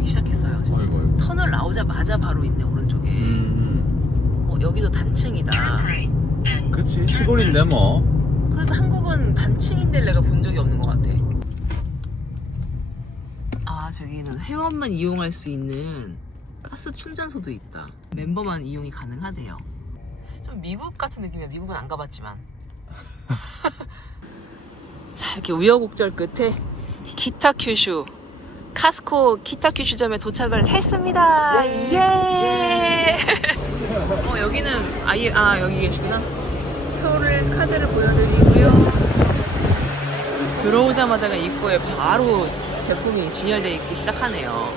보이기 시작했어요 지금. 아이고. 터널 나오자마자 바로 있네 오른쪽에. 여기도 단층이다. 그치, 시골인데 뭐. 그래도 한국은 단층인데 내가 본 적이 없는 것 같아. 아, 저기는 회원만 이용할 수 있는 가스 충전소도 있다. 멤버만 이용이 가능하대요. 좀 미국 같은 느낌이야. 미국은 안 가봤지만. 자, 이렇게 우여곡절 끝에 키타큐슈 카스코 키타큐슈점에 도착을 했습니다. 예! 여기는 아예 여기 계시구나. 표를 카드를 보여드리고요. 들어오자마자가 입구에 바로 제품이 진열되어 있기 시작하네요.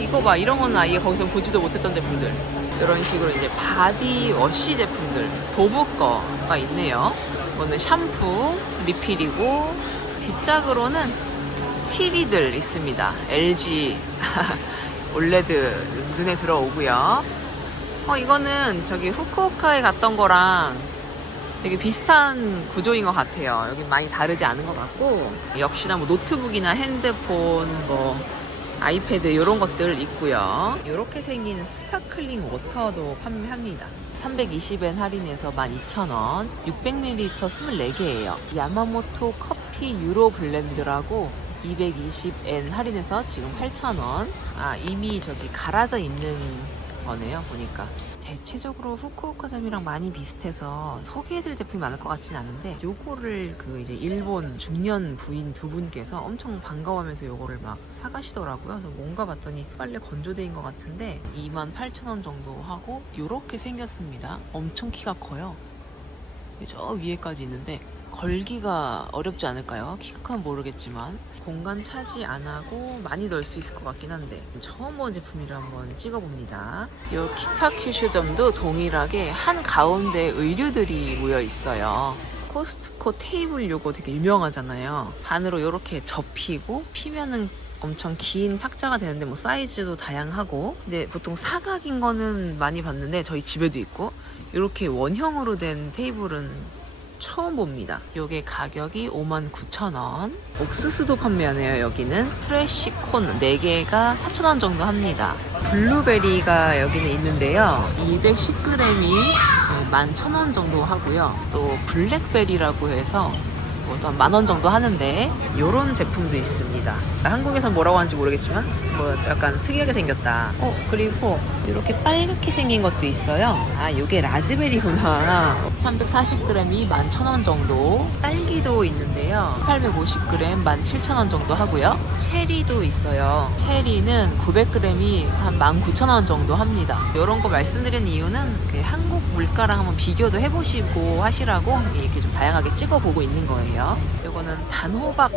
이거 봐, 이런 거는 아예 거기서 보지도 못했던 제품들. 이런 식으로 이제 바디 워시 제품들 도브 거가 있네요. 이거는 샴푸 리필이고, 뒷짝으로는 TV들 있습니다. LG 올레드 눈에 들어오고요. 이거는 저기 후쿠오카에 갔던 거랑 되게 비슷한 구조인 것 같아요. 여기 많이 다르지 않은 것 같고, 역시나 뭐 노트북이나 핸드폰, 뭐 아이패드 이런 것들 있고요. 이렇게 생긴 스파클링 워터도 판매합니다. 320엔 할인해서 12,000원, 600ml 24개예요. 야마모토 커피 유로 블렌드라고 220엔 할인해서 지금 8,000원. 이미 저기 갈아져 있는 거네요, 보니까. 대체적으로 후쿠오카점이랑 많이 비슷해서 소개해드릴 제품이 많을 것 같진 않은데, 요거를 이제 일본 중년 부인 두 분께서 엄청 반가워하면서 요거를 막 사가시더라고요. 그래서 뭔가 봤더니 빨래 건조대인 것 같은데 28,000원 정도 하고, 요렇게 생겼습니다. 엄청 키가 커요. 저 위에까지 있는데 걸기가 어렵지 않을까요? 키가 크면 모르겠지만 공간 차지 안 하고 많이 넣을 수 있을 것 같긴 한데, 처음 본 제품이라 한번 찍어봅니다. 이 키타큐슈점도 동일하게 한 가운데 의류들이 모여 있어요. 코스트코 테이블 요거 되게 유명하잖아요. 반으로 이렇게 접히고 피면은 엄청 긴 탁자가 되는데, 뭐 사이즈도 다양하고, 근데 보통 사각인 거는 많이 봤는데 저희 집에도 있고, 이렇게 원형으로 된 테이블은 처음 봅니다. 요게 가격이 59,000원. 옥수수도 판매하네요. 여기는 프레쉬콘 4개가 4,000원 정도 합니다. 블루베리가 여기는 있는데요, 210g이 11,000원 정도 하고요. 또 블랙베리라고 해서 한 10,000원 정도 하는데, 요런 제품도 있습니다. 한국에선 뭐라고 하는지 모르겠지만 뭐 약간 특이하게 생겼다. 그리고 이렇게 빨갛게 생긴 것도 있어요. 요게 라즈베리구나. 340g이 11,000원 정도. 딸기도 있는데요, 850g 17,000원 정도 하고요. 체리도 있어요. 체리는 900g이 한 19,000원 정도 합니다. 이런 거 말씀드리는 이유는 한국 물가랑 한번 비교도 해보시고 하시라고 이렇게 좀 다양하게 찍어보고 있는 거예요. 요거는 단호박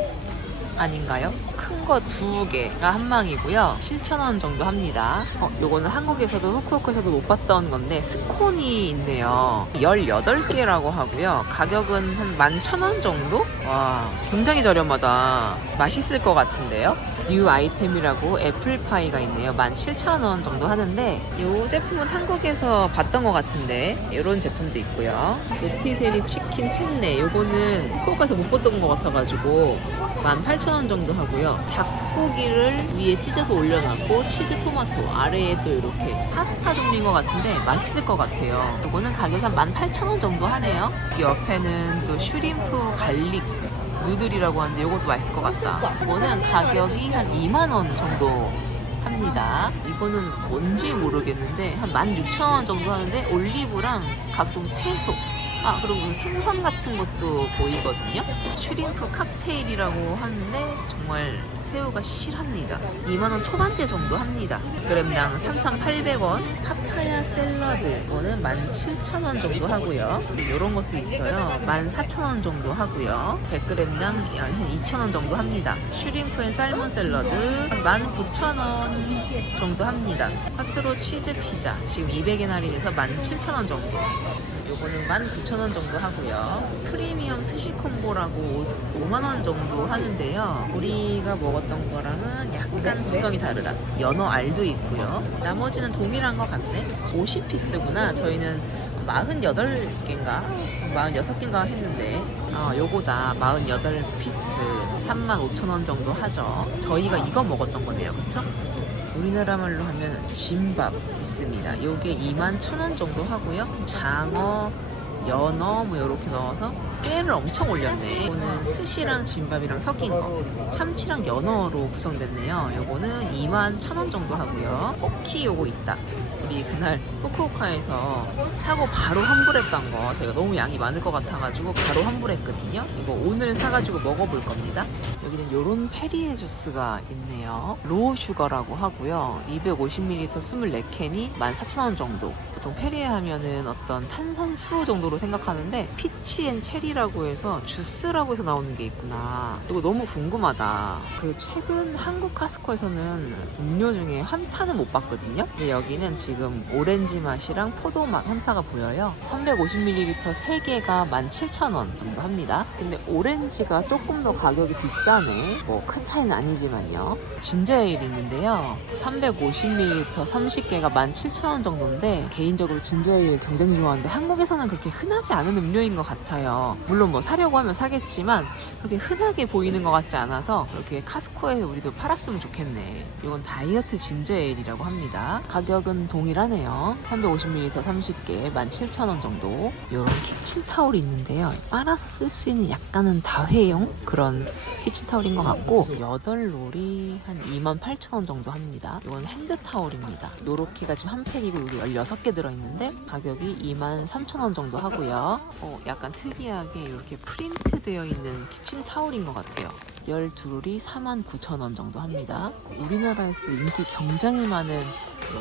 아닌가요? 큰 거 2개가 한 망이고요. 7,000원 정도 합니다. 요거는 한국에서도 후쿠오카에서도 못 봤던 건데, 스콘이 있네요. 18개라고 하고요. 가격은 한 11,000원 정도? 와, 굉장히 저렴하다. 맛있을 것 같은데요? 뉴 아이템이라고 애플파이가 있네요. 17,000원 정도 하는데, 이 제품은 한국에서 봤던 것 같은데, 이런 제품도 있고요. 로티세리 치킨 펜네, 요거는 후쿠오카에서 못 봤던 것 같아가지고 18,000원 정도 하고요. 닭고기를 위에 찢어서 올려놨고, 치즈 토마토 아래에 또 이렇게 파스타 종류인 것 같은데 맛있을 것 같아요. 요거는 가격이 한 18,000원 정도 하네요. 옆에는 또 슈림프 갈릭 누들이라고 하는데 요것도 맛있을 것 같다. 이거는 가격이 한 2만원 정도 합니다. 이거는 뭔지 모르겠는데 한 16,000원 정도 하는데, 올리브랑 각종 채소, 그리고 생선 같은 것도 보이거든요. 슈림프 칵테일이라고 하는데 정말 새우가 실합니다. 2만원 초반대 정도 합니다. 그램당 3,800원. 파파야 샐러드, 이거는 17,000원 정도 하고요. 이런 것도 있어요. 14,000원 정도 하고요. 100g당 한 2,000원 정도 합니다. 슈림프 앤 살몬 샐러드 한 19,000원 정도 합니다. 파트로 치즈 피자 지금 200엔 할인해서 17,000원 정도. 요거는 19,000원 정도 하고요. 프리미엄 스시 콤보라고 5만원 정도 하는데요, 우리가 먹었던 거랑은 약간 구성이 다르다. 연어 알도 있고요. 나머지는 동일한 것 같네. 50피스구나. 저희는 48개인가 46개인가 했는데 요거다. 48피스 35,000원 정도 하죠. 저희가 이거 먹었던 거네요. 그쵸? 우리나라 말로 하면 진밥 있습니다. 요게 21,000원 정도 하고요. 장어, 연어 뭐 요렇게 넣어서 깨를 엄청 올렸네. 이거는 스시랑 진밥이랑 섞인 거. 참치랑 연어로 구성됐네요. 요거는 21,000원 정도 하고요. 포키 요거 있다. 우리 그날 후쿠오카에서 사고 바로 환불했던 거 저희가 너무 양이 많을 것 같아가지고 바로 환불했거든요. 이거 오늘 사가지고 먹어볼 겁니다. 여기는 요런 페리에 주스가 있네요. 로우 슈거라고 하고요. 250ml 24캔이 14,000원 정도. 보통 페리에 하면은 어떤 탄산수 정도로 생각하는데 피치 앤 체리라고 해서 주스라고 해서 나오는 게 있구나. 이거 너무 궁금하다. 그리고 최근 한국 카스코에서는 음료 중에 환타는 못 봤거든요. 근데 여기는 지금 오렌지 맛이랑 포도 맛 환타가 보여요. 350ml 3개가 17,000원 정도 합니다. 근데 오렌지가 조금 더 가격이 비싸네. 뭐 큰 차이는 아니지만요. 진저에일이 있는데요. 350ml 30개가 17,000원 정도인데 개인적으로 진저에일 굉장히 좋아하는데 한국에서는 그렇게 흔하지 않은 음료인 것 같아요. 물론 뭐 사려고 하면 사겠지만 그렇게 흔하게 보이는 것 같지 않아서 이렇게 카스코에 우리도 팔았으면 좋겠네. 이건 다이어트 진저에일이라고 합니다. 가격은 동일하네요. 350ml 30개 17,000원 정도. 이런 키친타올이 있는데요. 빨아서 쓸 수 있는 약간은 다회용 그런 키친타올인 것 같고 8롤이 한 28,000원 정도 합니다. 이건 핸드타올입니다. 요렇게가 지금 한 팩이고 여기 16개 들어있는데 가격이 23,000원 정도 하고요. 약간 특이하게 이렇게 프린트 되어 있는 키친타올인 것 같아요. 12롤이 49,000원 정도 합니다. 우리나라에서도 인기 굉장히 많은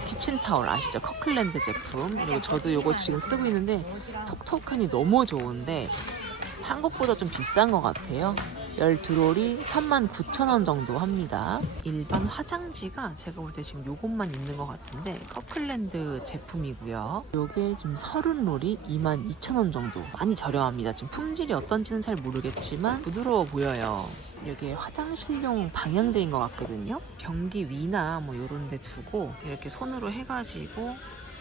키친타올 아시죠? 커클랜드 제품. 그리고 저도 이거 지금 쓰고 있는데 톡톡하니 너무 좋은데 한국보다 좀 비싼 것 같아요. 12롤이 39,000원 정도 합니다. 일반 화장지가 제가 볼 때 지금 요것만 있는 것 같은데 커클랜드 제품이고요. 요게 지금 30롤이 22,000원 정도. 많이 저렴합니다. 지금 품질이 어떤지는 잘 모르겠지만 부드러워 보여요. 이게 화장실용 방향제인 것 같거든요. 변기 위나 뭐 요런 데 두고 이렇게 손으로 해가지고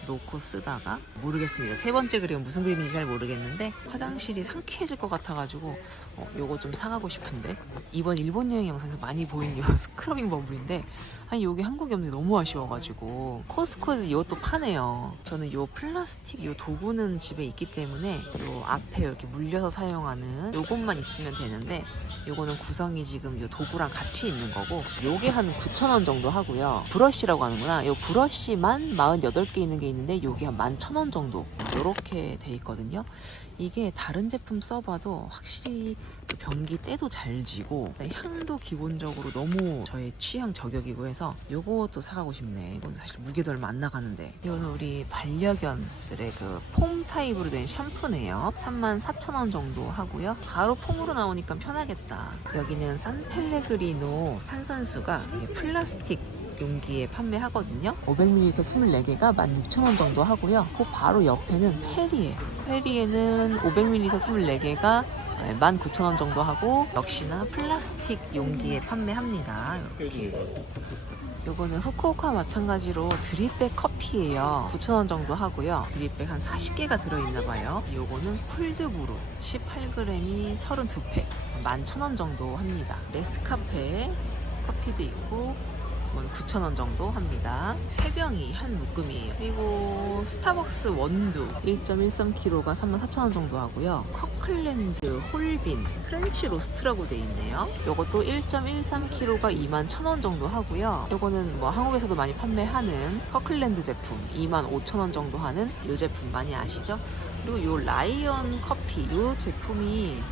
놓고 쓰다가 모르겠습니다. 세 번째 그림은 무슨 그림인지 잘 모르겠는데 화장실이 상쾌해질 것 같아가지고 요거 좀 사가고 싶은데 이번 일본 여행 영상에서 많이 보인 이 스크러빙 버블인데 아니 요게 한국에 없는 게 너무 아쉬워가지고 코스코에서 이것도 파네요. 저는 요 플라스틱 요 도구는 집에 있기 때문에 요 앞에 이렇게 물려서 사용하는 요것만 있으면 되는데 요거는 구성이 지금 요 도구랑 같이 있는 거고 요게 한 9,000원 정도 하고요. 브러쉬라고 하는구나. 요 브러쉬만 48개 있는 게 있는데 요게 한 11,000원 정도 요렇게 돼 있거든요. 이게 다른 제품 써봐도 확실히 그 변기 때도 잘 지고 향도 기본적으로 너무 저의 취향 저격이고 해서 요것도 사가고 싶네. 이건 사실 무게도 얼마 안 나가는데 이거는 우리 반려견들의 그 폼 타입으로 된 샴푸네요. 34,000원 정도 하고요. 바로 폼으로 나오니까 편하겠다. 여기는 산펠레그리노 탄산수가 플라스틱 용기에 판매하거든요. 500ml 24개가 16,000원 정도 하고요. 그 바로 옆에는 페리에. 페리에는 500ml 24개가 19,000원 정도 하고 역시나 플라스틱 용기에 판매합니다. 이렇게. 요거는 후쿠오카 마찬가지로 드립백 커피예요. 9,000원 정도 하고요. 드립백 한 40개가 들어있나봐요. 요거는 콜드브루 18g이 32팩 11,000원 정도 합니다. 네스카페 커피도 있고 9,000원 정도 합니다. 3병이 한 묶음이에요. 그리고 스타벅스 원두 1.13kg가 34,000원 정도 하고요. 커클랜드 홀빈 프렌치 로스트라고 돼 있네요. 요것도 1.13kg가 21,000원 정도 하고요. 요거는 뭐 한국에서도 많이 판매하는 커클랜드 제품 25,000원 정도 하는 요 제품 많이 아시죠? 그리고 요 라이언 커피 요 제품이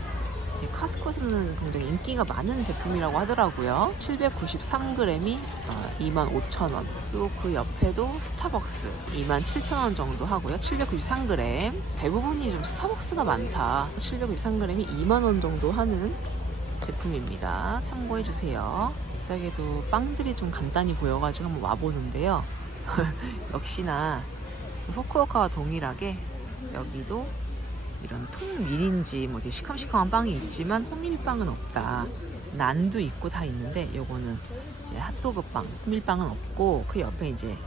카스코에서는 굉장히 인기가 많은 제품이라고 하더라고요. 793g이 25,000원. 그리고 그 옆에도 스타벅스 27,000원 정도 하고요. 793g. 대부분이 좀 스타벅스가 많다. 793g이 2만원 정도 하는 제품입니다. 참고해주세요. 갑자기도 빵들이 좀 간단히 보여가지고 한번 와보는데요. 역시나 후쿠오카와 동일하게 여기도 이런 통밀인지 뭐 이렇게 시큼시큼한 빵이 있지만 호밀빵은 없다. 난도 있고 다 있는데 요거는 이제 핫도그 빵, 호밀빵은 없고 그 옆에 이제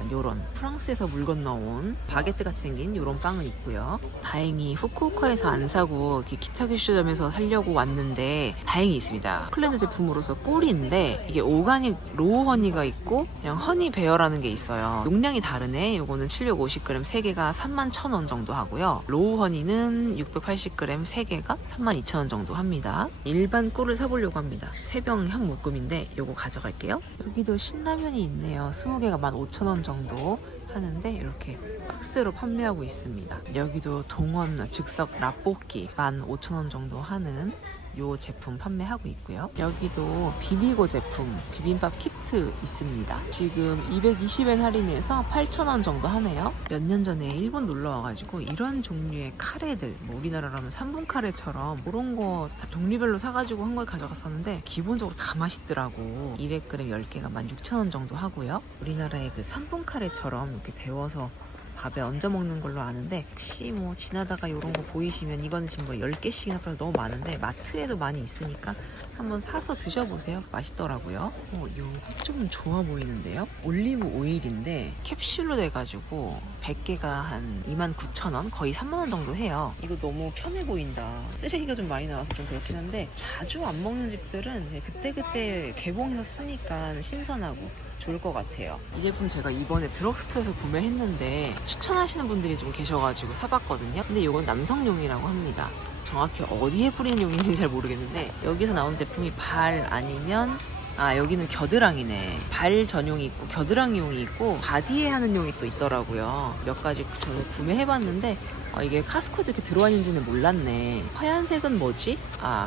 약간 요런 프랑스에서 물 건너온 바게트 같이 생긴 요런 빵은 있고요. 다행히 후쿠오카에서 안 사고 기타 규슈점에서 사려고 왔는데 다행히 있습니다. 클렌저 제품으로서 꿀인데 이게 오가닉 로우 허니가 있고 그냥 허니 베어라는 게 있어요. 용량이 다르네. 요거는 750g 3개가 31,000원 정도 하고요. 로우 허니는 680g 3개가 32,000원 정도 합니다. 일반 꿀을 사보려고 합니다. 3병 한 묶음인데 요거 가져갈게요. 여기도 신라면이 있네요. 20개가 15,000원 정도 하는데 이렇게 박스로 판매하고 있습니다. 여기도 동원 즉석 라볶이 15,000원 정도 하는 요 제품 판매하고 있고요. 여기도 비비고 제품 비빔밥 키트 있습니다. 지금 220엔 할인해서 8,000원 정도 하네요. 몇 년 전에 일본 놀러 와가지고 이런 종류의 카레들, 뭐 우리나라라면 3분 카레처럼 그런 거 다 종류별로 사가지고 한 걸 가져갔었는데 기본적으로 다 맛있더라고. 200g 10개가 16,000원 정도 하고요. 우리나라의 그 3분 카레처럼 이렇게 데워서 밥에 얹어 먹는 걸로 아는데 혹시 뭐 지나다가 이런 거 보이시면 이거는 지금 뭐 10개씩이나 팔아서 너무 많은데 마트에도 많이 있으니까 한번 사서 드셔보세요. 맛있더라고요. 요거 좀 좋아 보이는데요. 올리브 오일인데 캡슐로 돼가지고 100개가 한 29,000원 거의 3만원 정도 해요. 이거 너무 편해 보인다. 쓰레기가 좀 많이 나와서 좀 그렇긴 한데 자주 안 먹는 집들은 그때그때 개봉해서 쓰니까 신선하고 좋을 것 같아요. 이 제품 제가 이번에 드럭스토어에서 구매했는데 추천하시는 분들이 좀 계셔가지고 사봤거든요. 근데 이건 남성용이라고 합니다. 정확히 어디에 뿌리는 용인지는 잘 모르겠는데 여기서 나온 제품이 발 아니면 여기는 겨드랑이네. 발 전용이 있고 겨드랑이용이 있고 바디에 하는 용이 또 있더라고요. 몇 가지 저는 구매해봤는데 이게 카스코에 이렇게 들어와 있는지는 몰랐네. 하얀색은 뭐지?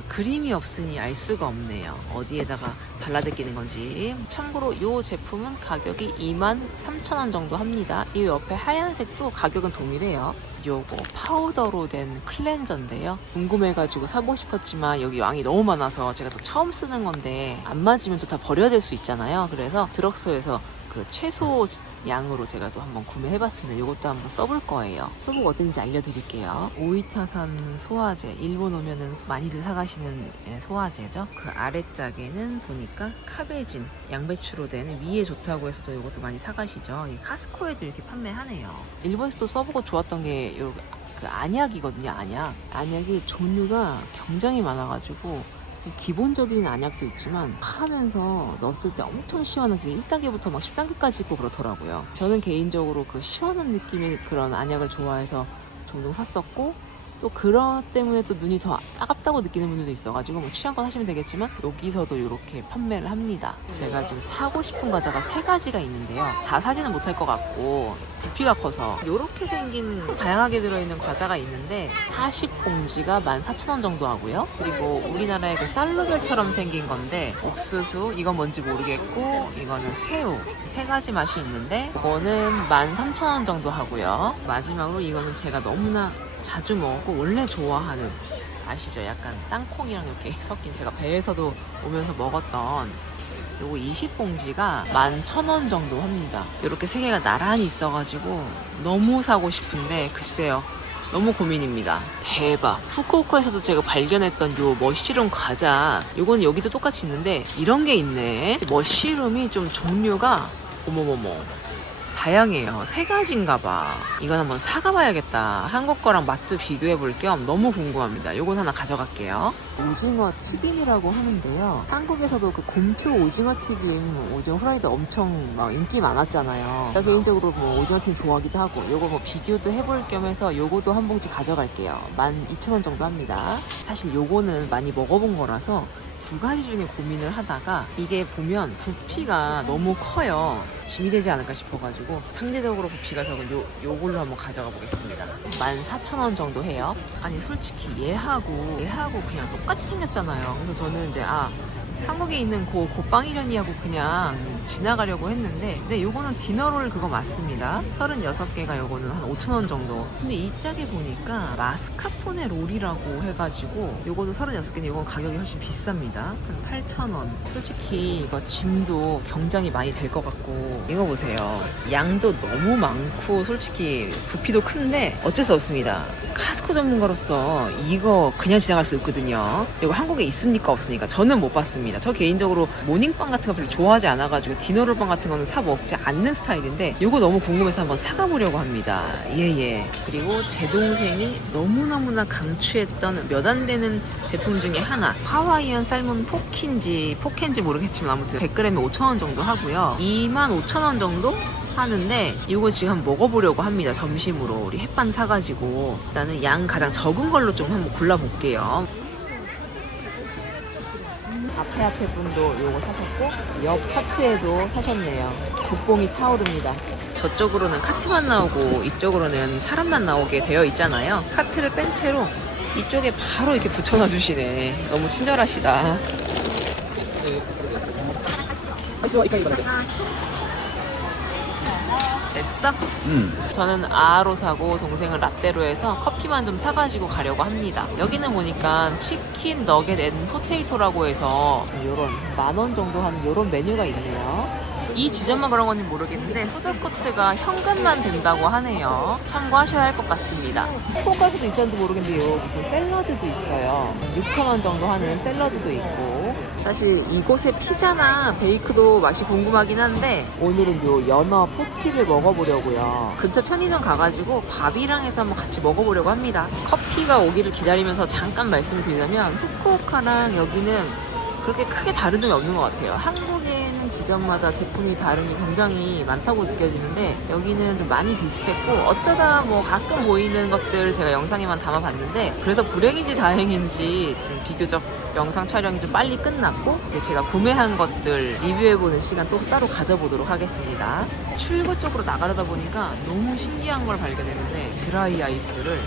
그림이 없으니 알 수가 없네요. 어디에다가 발라져 끼는 건지. 참고로 이 제품은 가격이 23,000원 정도 합니다. 이 옆에 하얀색도 가격은 동일해요. 요거 파우더로 된 클렌저인데요. 궁금해가지고 사보고 싶었지만 여기 양이 너무 많아서 제가 또 처음 쓰는 건데 안 맞으면 또 다 버려야 될 수 있잖아요. 그래서 드럭스토어에서 그 최소 양으로 제가 또 한번 구매해봤습니다. 이것도 한번 써볼 거예요. 써보고 어떤지 알려드릴게요. 오이타산 소화제. 일본 오면은 많이들 사가시는 소화제죠. 그 아래짝에는 보니까 카베진, 양배추로 된 위에 좋다고 해서도 이것도 많이 사가시죠. 이 카스코에도 이렇게 판매하네요. 일본에서도 써보고 좋았던 게 그 안약이거든요. 안약이 종류가 굉장히 많아가지고 기본적인 안약도 있지만 하면서 넣었을 때 엄청 시원하게 1단계부터 막 10단계까지 있고 그렇더라고요. 저는 개인적으로 그 시원한 느낌의 그런 안약을 좋아해서 종종 샀었고 또 그것 때문에 또 눈이 더 따갑다고 느끼는 분들도 있어가지고 뭐 취향껏 하시면 되겠지만 여기서도 이렇게 판매를 합니다. 제가 지금 사고 싶은 과자가 3가지가 있는데요. 다 사지는 못할 것 같고 부피가 커서 이렇게 생긴 다양하게 들어있는 과자가 있는데 40봉지가 14,000원 정도 하고요. 그리고 우리나라의 그 쌀로별처럼 생긴 건데 옥수수 이건 뭔지 모르겠고 이거는 새우 3가지 맛이 있는데 이거는 13,000원 정도 하고요. 마지막으로 이거는 제가 너무나 자주 먹고 원래 좋아하는 아시죠? 약간 땅콩이랑 이렇게 섞인 제가 배에서도 오면서 먹었던 요거 20봉지가 11,000원 정도 합니다. 이렇게 3개가 나란히 있어가지고 너무 사고 싶은데 글쎄요. 너무 고민입니다. 대박. 후쿠오카에서도 제가 발견했던 요 머쉬룸 과자 요건 여기도 똑같이 있는데 이런 게 있네. 머쉬룸이 좀 종류가 어머머머 다양해요. 3가지인가 봐. 이건 한번 사가봐야겠다. 한국 거랑 맛도 비교해볼 겸 너무 궁금합니다. 요건 하나 가져갈게요. 오징어 튀김이라고 하는데요. 한국에서도 그 곰표 오징어 튀김, 오징어 후라이드 엄청 막 인기 많았잖아요. 제가 개인적으로 뭐 오징어 튀김 좋아하기도 하고 요거 뭐 비교도 해볼 겸 해서 요거도 한 봉지 가져갈게요. 12,000원 정도 합니다. 사실 요거는 많이 먹어본 거라서 2가지 중에 고민을 하다가 이게 보면 부피가 너무 커요. 짐이 되지 않을까 싶어가지고 상대적으로 부피가 적은 요걸로 한번 가져가 보겠습니다. 14,000원 정도 해요. 아니 솔직히 얘하고 그냥 똑같이 생겼잖아요. 그래서 저는 이제 한국에 있는 고빵이려니 하고 그냥 지나가려고 했는데 근데 요거는 디너롤 그거 맞습니다. 36개가 요거는 한 5,000원 정도. 근데 이 짝에 보니까 마스카포네 롤이라고 해가지고 요거도 36개인데 요건 가격이 훨씬 비쌉니다. 한 8,000원. 솔직히 이거 짐도 굉장히 많이 될 것 같고 이거 보세요. 양도 너무 많고 솔직히 부피도 큰데 어쩔 수 없습니다. 카스코 전문가로서 이거 그냥 지나갈 수 없거든요. 이거 한국에 있습니까 없습니까? 저는 못 봤습니다. 합니다. 저 개인적으로 모닝빵 같은 거 별로 좋아하지 않아가지고 디너롤빵 같은 거는 사 먹지 않는 스타일인데 요거 너무 궁금해서 한번 사가 보려고 합니다. 예예. 그리고 제 동생이 너무너무나 강추했던 몇 안 되는 제품 중에 하나, 하와이안 살몬 포킨지 모르겠지만 아무튼 100g에 5,000원 정도 하고요. 25,000원 정도 하는데 이거 지금 한번 먹어보려고 합니다. 점심으로 우리 햇반 사가지고 일단은 양 가장 적은 걸로 좀 한번 골라볼게요. 앞에 분도 요거 사셨고 옆 카트에도 사셨네요. 국뽕이 차오릅니다. 저쪽으로는 카트만 나오고 이쪽으로는 사람만 나오게 되어 있잖아요. 카트를 뺀 채로 이쪽에 바로 이렇게 붙여놔 주시네. 너무 친절하시다. 됐어? 저는 아아로 사고 동생은 라떼로 해서 커피만 좀 사가지고 가려고 합니다. 여기는 보니까 치킨 너겟 앤 포테이토라고 해서 요런 10,000원 정도 하는 요런 메뉴가 있네요. 이 지점만 그런 건지 모르겠는데 푸드코트가 현금만 된다고 하네요. 참고하셔야 할 것 같습니다. 후쿠오카에서도 있었는지 모르겠는데 무슨 샐러드도 있어요. 6,000원 정도 하는 샐러드도 있고. 사실 이곳의 피자나 베이크도 맛이 궁금하긴 한데 오늘은 요 연어 포티를 먹어보려고요. 근처 편의점 가가지고 밥이랑 해서 한번 같이 먹어보려고 합니다. 커피가 오기를 기다리면서 잠깐 말씀을 드리자면 후쿠오카랑 여기는 그렇게 크게 다른 점이 없는 것 같아요. 한국에는 지점마다 제품이 다른 게 굉장히 많다고 느껴지는데 여기는 좀 많이 비슷했고 어쩌다 뭐 가끔 보이는 것들 제가 영상에만 담아봤는데 그래서 불행인지 다행인지 좀 비교적 영상 촬영이 좀 빨리 끝났고 제가 구매한 것들 리뷰해보는 시간 또 따로 가져보도록 하겠습니다. 출구 쪽으로 나가려다 보니까 너무 신기한 걸 발견했는데 드라이 아이스를